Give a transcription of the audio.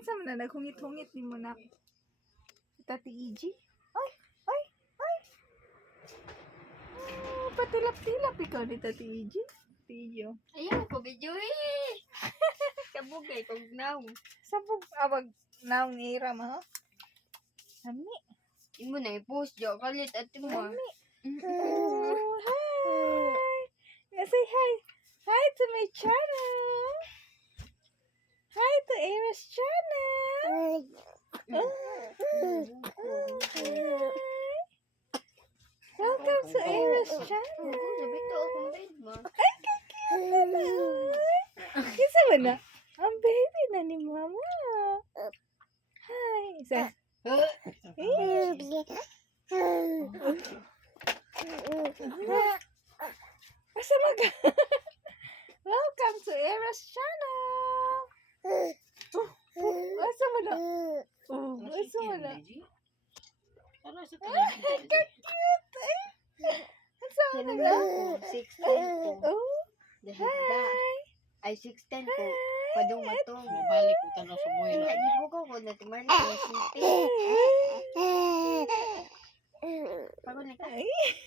kinsa man na naghungit-hungit ni mo na. Tati EG. Ay, ay, ay. Oh, patilap-tilap ikaw ni Tati EG. Tati EG, oh. Ayaw ko, video eh. Kabugay, kog naong. Sabog awag naong ira mo, ha? Ami. Imo na i-post dyan. Kalit at mo. Ami. Oh, hi. Say hi. Hi to my channel. Hi to Era's channel. Oh, hi. Welcome to Era's channel. Nabito akong bed mo. Ay, cute. Kinsa man na? Ang baby na ni mama. Hi. Isa. Asa mag? Welcome to Era's channel. Asa man na? Asa man na? Ano sa Cute. Asa man na? 16 ko. Oh, Dahigda. Ay, 16 ko. Padung matong. balik ko tanong sa buhay Hindi, na. di ko ko na timar na simpi. Pagod na ka. ay.